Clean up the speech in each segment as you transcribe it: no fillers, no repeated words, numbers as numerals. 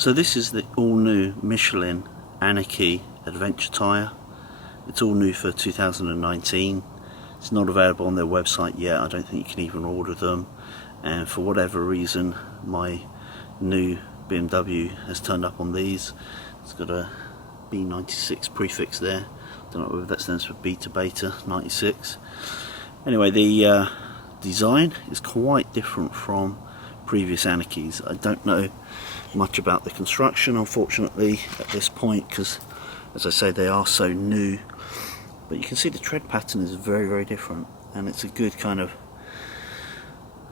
So this is the all-new Michelin Anakee adventure tyre. It's all new for 2019. It's not available on their website yet. I don't think you can even order them, and for whatever reason my new BMW has turned up on these. It's got a B96 prefix there. Don't know whether that stands for beta beta 96. Anyway, the design is quite different from previous Anakees. I don't know much about the construction, unfortunately, at this point, because as I say, they are so new. But you can see the tread pattern is very different, and it's a good kind of,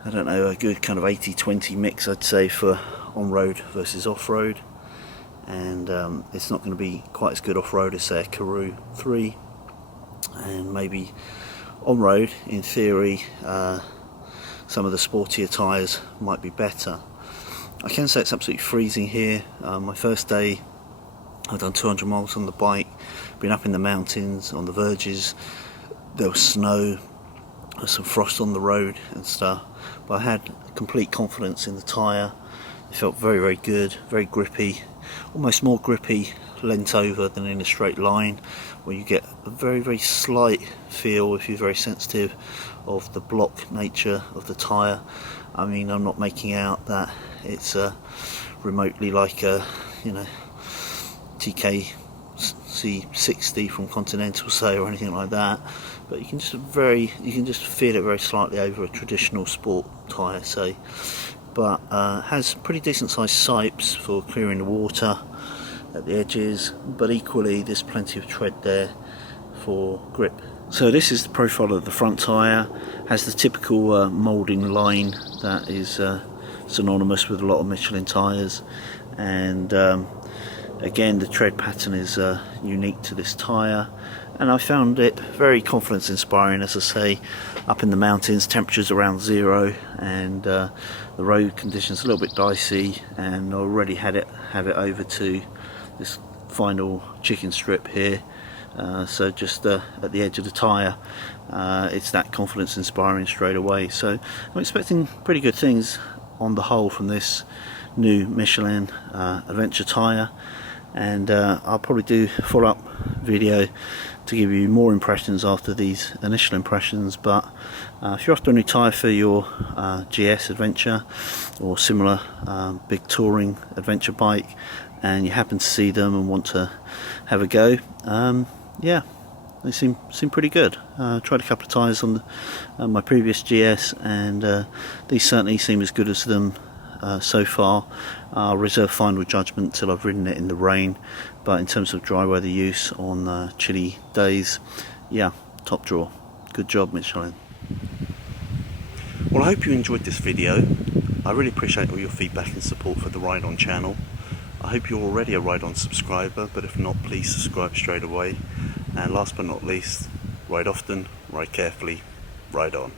I don't know, a good kind of 80-20 mix, I'd say, for on-road versus off-road. And it's not going to be quite as good off-road as, say, a Karoo 3, and maybe on-road, in theory, some of the sportier tyres might be better. I can say it's absolutely freezing here. My first day, I've done 200 miles on the bike, been up in the mountains, on the verges. There was snow, there was some frost on the road and stuff, but I had complete confidence in the tyre. It felt very good, very grippy, almost more grippy leant over than in a straight line, where you get a very slight feel, if you're very sensitive, of the block nature of the tyre. I mean, I'm not making out that it's remotely like a, you know, TKC60 from Continental, say, or anything like that, but you can just feel it very slightly over a traditional sport tyre, say. But has pretty decent sized sipes for clearing the water at the edges, but equally there's plenty of tread there for grip. So this is the profile of the front tyre. Has the typical moulding line that is synonymous with a lot of Michelin tyres, and again, the tread pattern is unique to this tyre, and I found it very confidence inspiring. As I say, up in the mountains, temperatures around 0, and the road conditions a little bit dicey, and I already have it over to this final chicken strip here, so just at the edge of the tyre. It's that confidence inspiring straight away, so I'm expecting pretty good things on the whole from this new Michelin adventure tyre. And I'll probably do a follow-up video to give you more impressions after these initial impressions. But if you're after a new tyre for your GS adventure or similar big touring adventure bike, and you happen to see them and want to have a go, yeah, they seem pretty good. Tried a couple of tyres on my previous GS, and these certainly seem as good as them so far. I'll reserve final judgment till I've ridden it in the rain, but in terms of dry weather use on chilly days, yeah, top draw. Good job, Michelin. Well, I hope you enjoyed this video. I really appreciate all your feedback and support for the Ride On channel. I hope you're already a Ride On subscriber, but if not, please subscribe straight away. And last but not least, ride often, ride carefully, ride on.